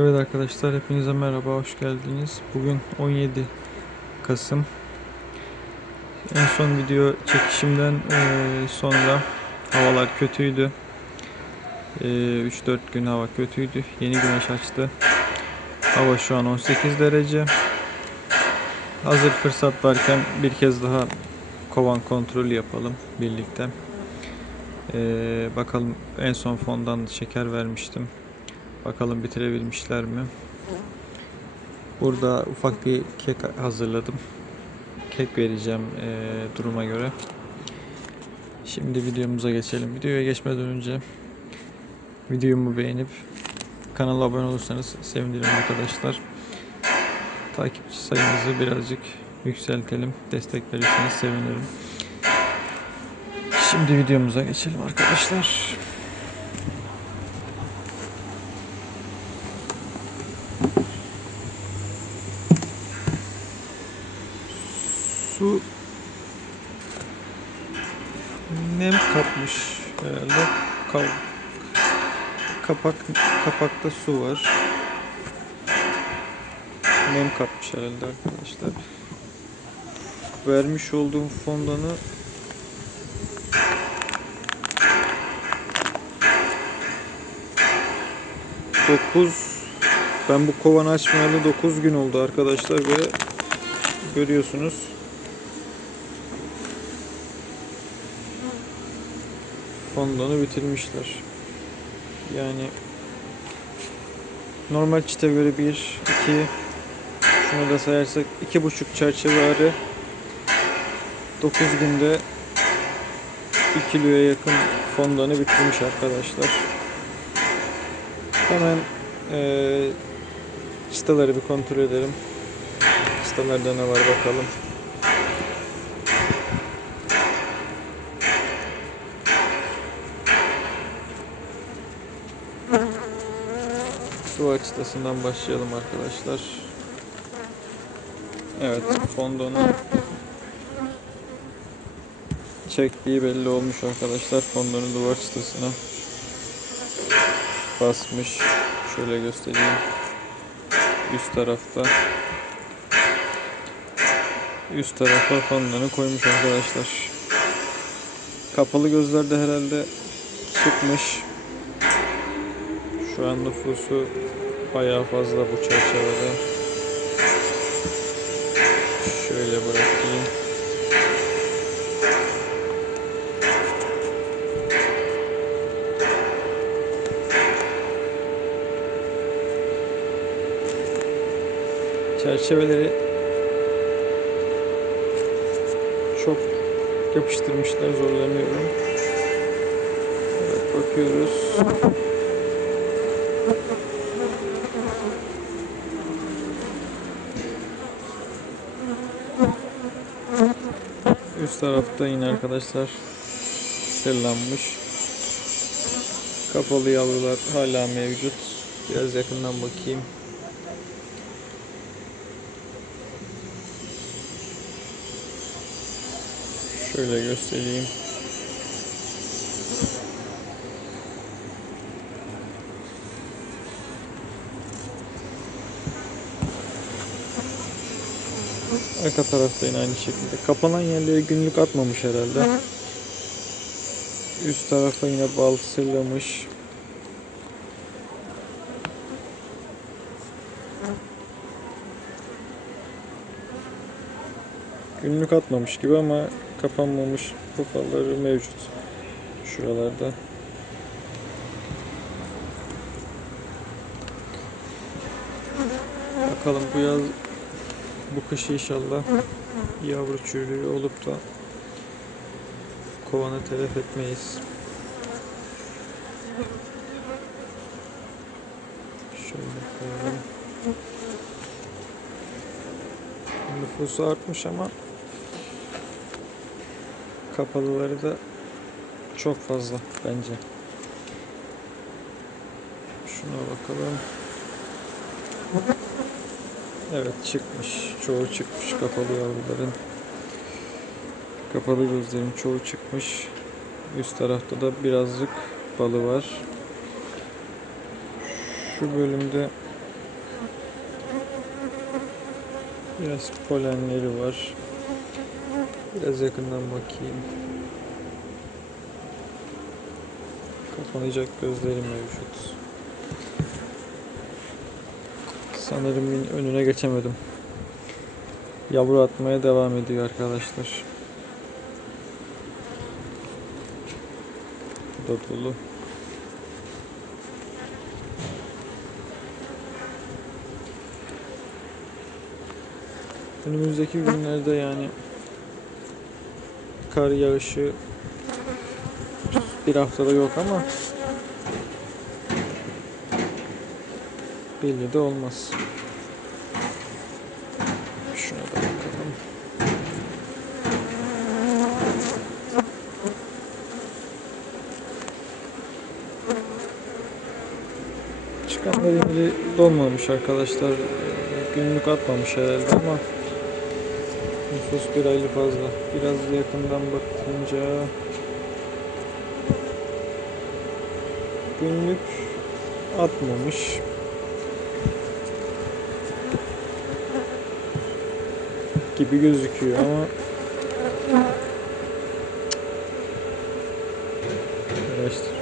Evet arkadaşlar hepinize merhaba hoş geldiniz. Bugün 17 Kasım. En son video çekişimden eee, sonra havalar kötüydü. Eee, 3-4 gün hava kötüydü. Yeni güneş açtı. Hava şu an 18 derece. Hazır fırsat varken bir kez daha kovan kontrolü yapalım birlikte. Eee, bakalım en son fondan şeker vermiştim. Bakalım bitirebilmişler mi? Burada ufak bir kek hazırladım. Kek vereceğim eee, duruma göre. Şimdi videomuza geçelim. Videoya geçmeden önce videomu beğenip kanala abone olursanız sevinirim arkadaşlar. Takipçi sayımızı birazcık yükseltelim. Destek verirseniz sevinirim. Şimdi videomuza geçelim arkadaşlar. Su nem kapmış herhalde. Ka- kapak kapakta su var. Nem kapmış herhalde arkadaşlar. Vermiş olduğum fondanı Dokuz ben bu kovanı açmayalı 9 gün oldu arkadaşlar ve görüyorsunuz fondanı bitirmişler. Yani normal çite göre 1, 2 şunu da sayarsak iki buçuk çerçeve arı 9 günde 1 kiloya yakın fondanı bitirmiş arkadaşlar. Hemen eee çıtaları bir kontrol edelim. Çıtalarda ne var bakalım. Duvar çıtasından başlayalım arkadaşlar. Evet, fondonu çektiği belli olmuş arkadaşlar. Fondonu duvar çıtasına basmış. Şöyle göstereyim. Üst tarafta. Üst tarafa fondonu koymuş arkadaşlar. Kapalı gözlerde herhalde çıkmış. Şu an nüfusu bayağı fazla bu çerçevede. Şöyle bırakayım. Çerçeveleri çok yapıştırmışlar zorlanıyorum. Evet bakıyoruz. Üst tarafta yine arkadaşlar sellanmış. Kapalı yavrular hala mevcut. Biraz yakından bakayım. Şöyle göstereyim. Arka tarafta yine aynı şekilde. Kapanan yerlere günlük atmamış herhalde. Üst tarafa yine bal sırlamış. Günlük atmamış gibi ama kapanmamış pufaları mevcut. Şuralarda. Bakalım bu yaz bu kış inşallah yavru çürüğü olup da kovanı telef etmeyiz. Şöyle koyalım. Nüfusu artmış ama kapalıları da çok fazla bence. Şuna bakalım. Evet çıkmış. Çoğu çıkmış. Kapalı yavruların. Kapalı gözlerin çoğu çıkmış. Üst tarafta da birazcık balı var. Şu bölümde biraz polenleri var. Biraz yakından bakayım. Kapanacak gözleri mevcut. Sanırım önüne geçemedim. Yavru atmaya devam ediyor arkadaşlar. Bu da dolu. Önümüzdeki günlerde yani kar yağışı bir haftada yok ama belli de olmaz. Şuna da bakalım. Çıkan verimli dolmamış arkadaşlar. Günlük atmamış herhalde ama nüfus bir aylı fazla. Biraz yakından bakınca günlük atmamış. Gibi gözüküyor ama Araştır.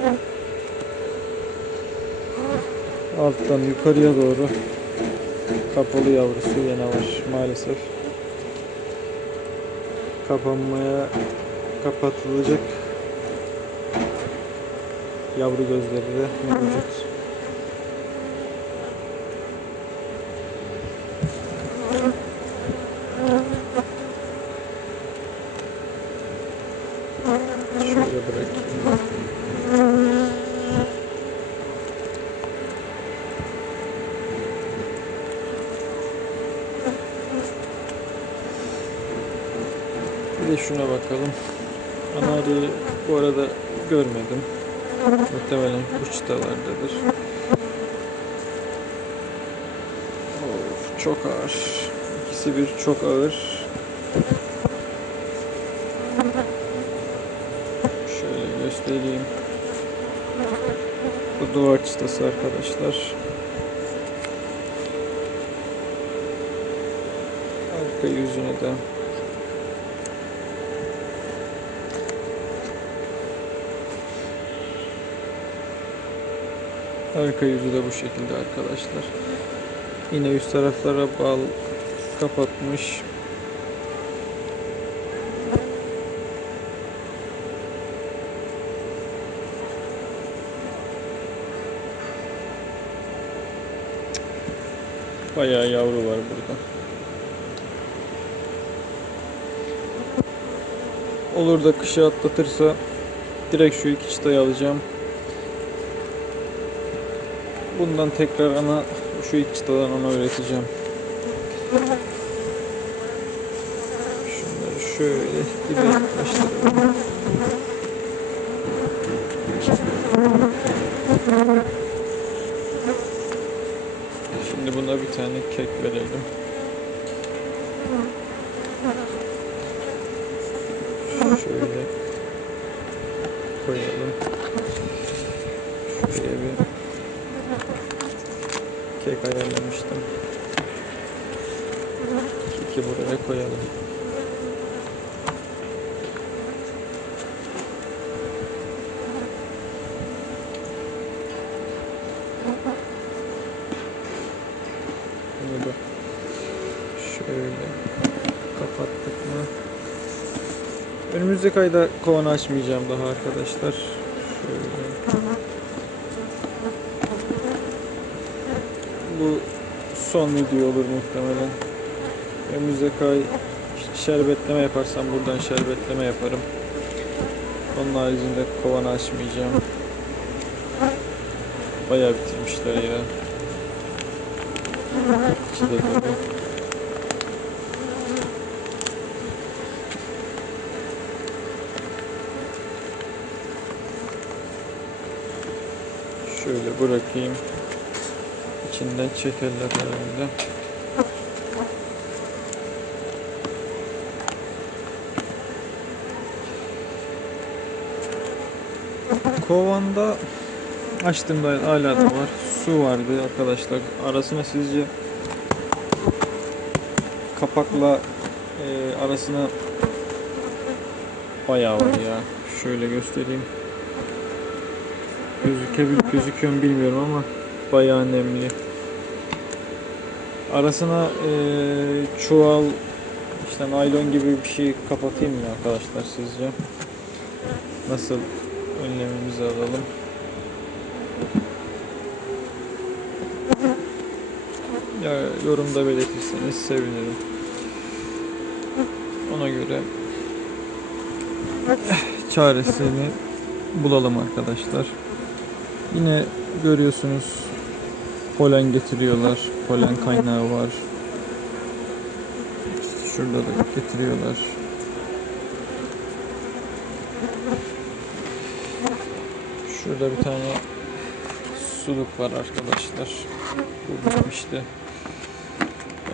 Alttan yukarıya doğru kapalı yavrusu yine var maalesef. Kapanmaya kapatılacak yavru gözleri de mevcut. Şöyle bırakayım. Bir de şuna bakalım. Anariyi bu arada görmedim. Muhtemelen uçtalardadır. Of, çok ağır. İkisi bir çok ağır. Şöyle göstereyim. Bu duvar çıtası arkadaşlar. Arka yüzüne de Arka yüzü de bu şekilde arkadaşlar. Yine üst taraflara bal kapatmış. Bayağı yavru var burada. Olur da kışı atlatırsa direkt şu iki çıtayı alacağım. Bundan tekrar ana şu iki çıtadan ona öğreteceğim. Şunları şöyle dibe yaklaştıralım. Şimdi buna bir tane kek verelim. Şöyle koyalım. Şuraya bir kek ayarlamıştım. Buraya koyalım. Bunu da şöyle kapattık mı? Önümüzdeki ayda kovanı açmayacağım daha arkadaşlar. Şöyle. Bu son video olur muhtemelen. Önümüzdeki ay şerbetleme yaparsam buradan şerbetleme yaparım. Onun haricinde kovanı açmayacağım. Bayağı bitirmişler ya. Dolu. Şöyle bırakayım. İçinden çekerler herhalde. Kovanda açtığımda hala da var. Su vardı arkadaşlar. Arasına sizce kapakla e, arasına bayağı var ya. Şöyle göstereyim. Gözükebil gözüküyor mu bilmiyorum ama bayağı nemli. Arasına e, çuval işte naylon gibi bir şey kapatayım mı arkadaşlar sizce? Nasıl önlemimizi alalım? Ya yorumda belirtirseniz sevinirim. Ona göre çaresini bulalım arkadaşlar. Yine görüyorsunuz polen getiriyorlar. Polen kaynağı var. Şurada da getiriyorlar. Şurada bir tane suluk var arkadaşlar. Bu bitmişti.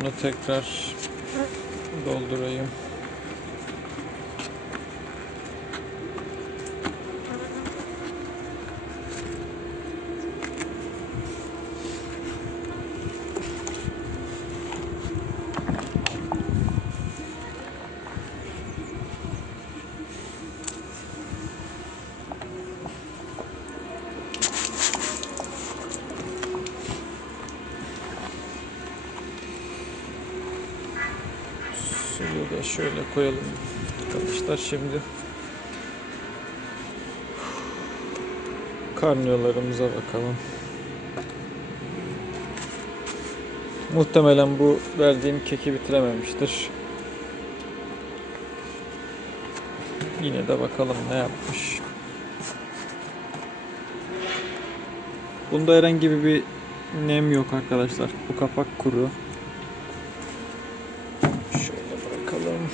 Bunu tekrar doldurayım. Şöyle koyalım arkadaşlar şimdi. Karniyolarımıza bakalım. Muhtemelen bu verdiğim keki bitirememiştir. Yine de bakalım ne yapmış. Bunda herhangi bir nem yok arkadaşlar. Bu kapak kuru. Şöyle bırakalım.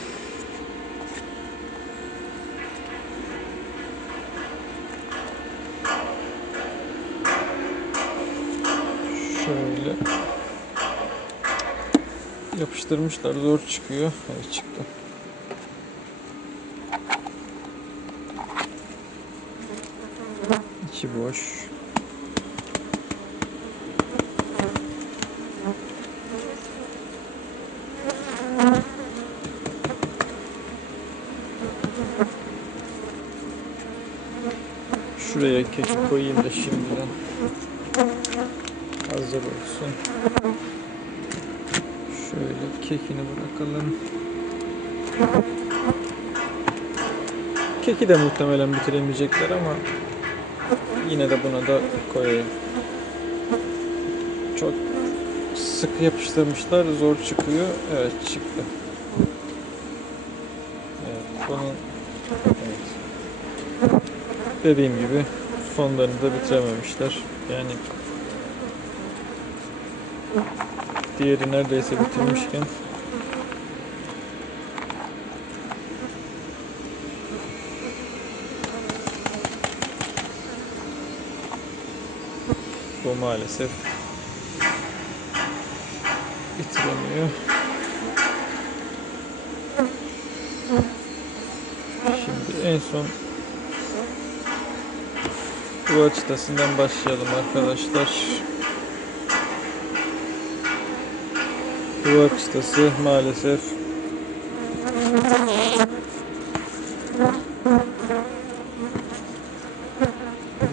Şöyle yapıştırmışlar zor çıkıyor. Evet çıktı. İçi boş. Şuraya keki koyayım da şimdiden. Hazır olsun. Kekini bırakalım. Keki de muhtemelen bitiremeyecekler ama yine de buna da koyayım. Çok sık yapıştırmışlar, zor çıkıyor. Evet çıktı. Evet, bunun evet. Dediğim gibi sonlarını da bitirememişler. Yani diğeri neredeyse bitirmişken bu maalesef bitiremiyor. Şimdi en son duvar çıtasından başlayalım arkadaşlar. Duvar çıtası maalesef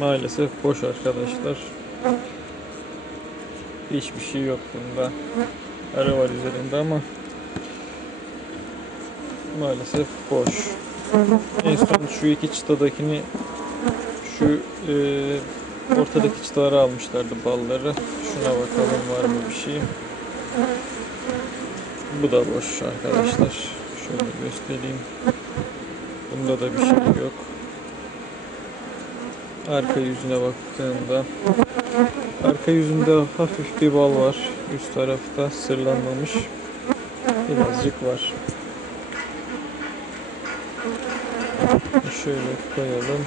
maalesef boş arkadaşlar. Hiçbir şey yok bunda. Arı var üzerinde ama maalesef boş. En son şu iki çıtadakini şu e, ortadaki çıtaları almışlardı balları. Şuna bakalım var mı bir şey. Bu da boş arkadaşlar. Şöyle göstereyim. Bunda da bir şey yok. Arka yüzüne baktığımda arka yüzünde hafif bir bal var. Üst tarafta sırlanmamış. Birazcık var. Şöyle koyalım.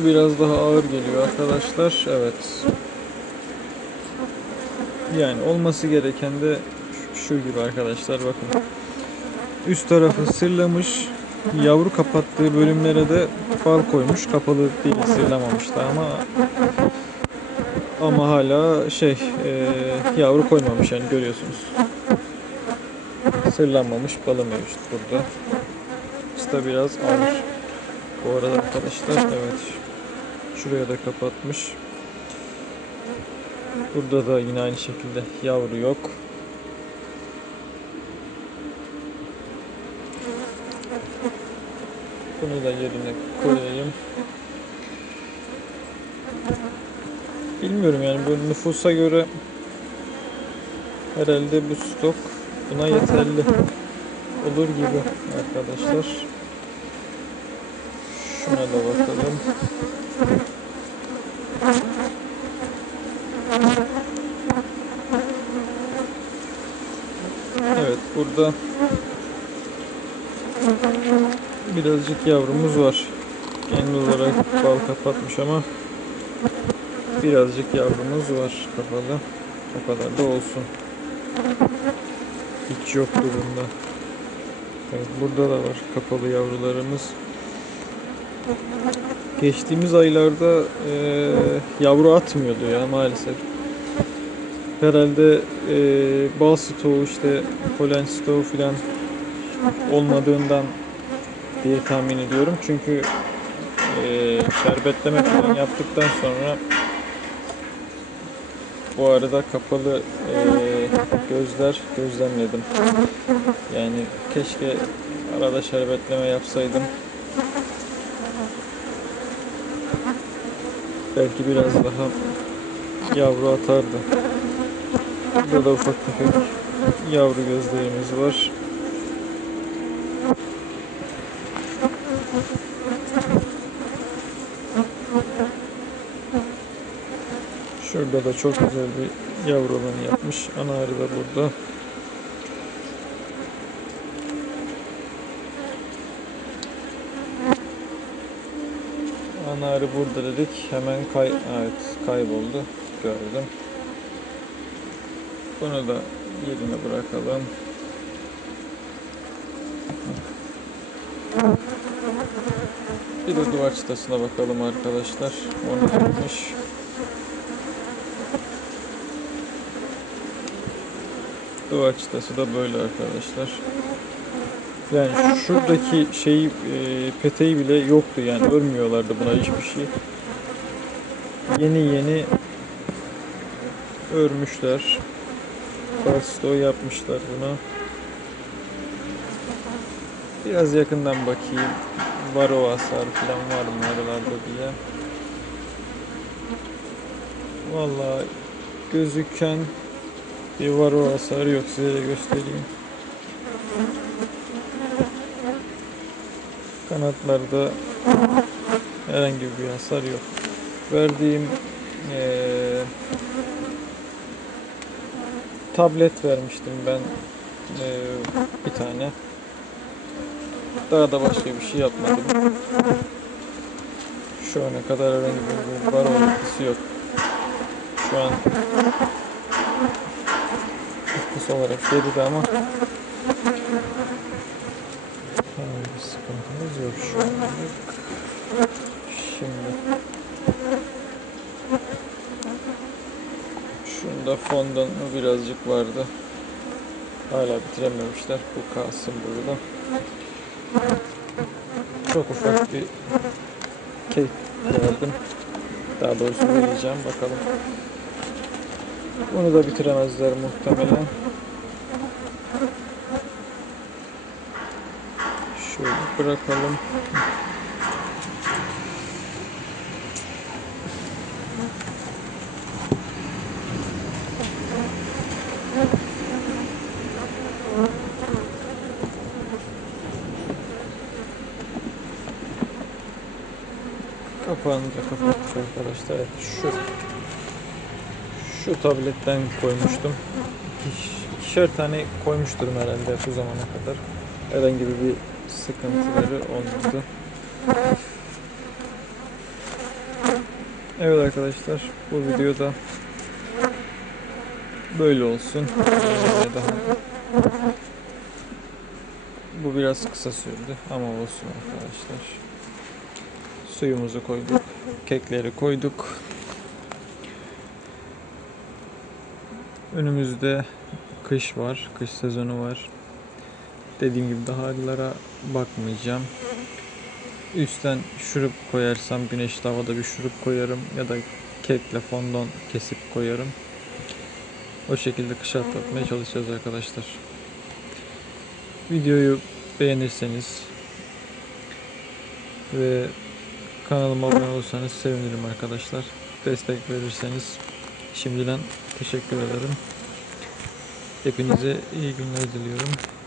Bu biraz daha ağır geliyor arkadaşlar. Evet. Yani olması gereken de şu- gibi arkadaşlar bakın. Üst tarafı sırlamış. Yavru kapattığı bölümlere de bal koymuş. Kapalı değil sırlamamıştı ama ama hala şey e, yavru koymamış yani görüyorsunuz. Sırlanmamış balı mevcut burada. Çıta biraz ağır. Bu arada arkadaşlar evet şuraya da kapatmış. Burada da yine aynı şekilde yavru yok. Bunu da yerine koyayım. Bilmiyorum yani bu nüfusa göre herhalde bu stok buna yeterli olur gibi arkadaşlar. Şuna da bakalım. Evet burada birazcık yavrumuz var. Genel olarak bal kapatmış ama birazcık yavrumuz var kapalı. O kadar da olsun. Hiç yoktu bunda. Evet, burada da var kapalı yavrularımız. Geçtiğimiz aylarda eee, yavru atmıyordu ya maalesef. Herhalde eee bal stoğu işte polen stoğu filan olmadığından diye tahmin ediyorum. Çünkü eee şerbetleme falan yaptıktan sonra bu arada kapalı eee, gözler gözlemledim. Yani keşke arada şerbetleme yapsaydım. Belki biraz daha yavru atardı. Burada da ufak tefek yavru gözlerimiz var. Şurada da çok güzel bir yavru olanı yapmış. Ana arı da burada. Ana arı burada dedik. Hemen kay evet, kayboldu. Gördüm. Bunu da yerine bırakalım. Bir de duvar çıtasına bakalım arkadaşlar. Onu yapmış. Duvar çıtası da böyle arkadaşlar. Yani şuradaki şey e, peteği bile yoktu yani örmüyorlardı buna hiçbir şey. Yeni yeni örmüşler. Basto yapmışlar buna. Biraz yakından bakayım. Var o hasar falan var mı aralarda diye. Vallahi gözüken bir var o hasar yok size de göstereyim. Kanatlarda herhangi bir hasar yok. Verdiğim eee, tablet vermiştim ben eee, bir tane. Daha da başka bir şey yapmadım. Şu ana kadar herhangi bir var etkisi yok. Şu an etkisi olarak geride ama herhangi bir sıkıntımız yok şu anlık. Şimdi şunda fondan birazcık vardı. Hala bitirememişler. Bu kalsın burada. Çok ufak bir kek verdim. Daha doğrusu vereceğim. Bakalım. Bunu da bitiremezler muhtemelen. Şöyle bırakalım. Kapağını da kapattık arkadaşlar. Evet, şu şu tabletten koymuştum. İkiş- İkişer tane koymuşturum herhalde bu zamana kadar. Herhangi bir sıkıntıları olmadı. Evet arkadaşlar bu videoda böyle olsun. Ee, daha bu biraz kısa sürdü ama olsun arkadaşlar. Suyumuzu koyduk. Kekleri koyduk. Önümüzde kış var. Kış sezonu var. Dediğim gibi daha harilara bakmayacağım. Üstten şurup koyarsam güneşli havada bir şurup koyarım ya da kekle fondant kesip koyarım. O şekilde kışa atlatmaya çalışacağız arkadaşlar. Videoyu beğenirseniz ve kanalıma abone olursanız sevinirim arkadaşlar. Destek verirseniz şimdiden teşekkür ederim. Hepinize iyi günler diliyorum.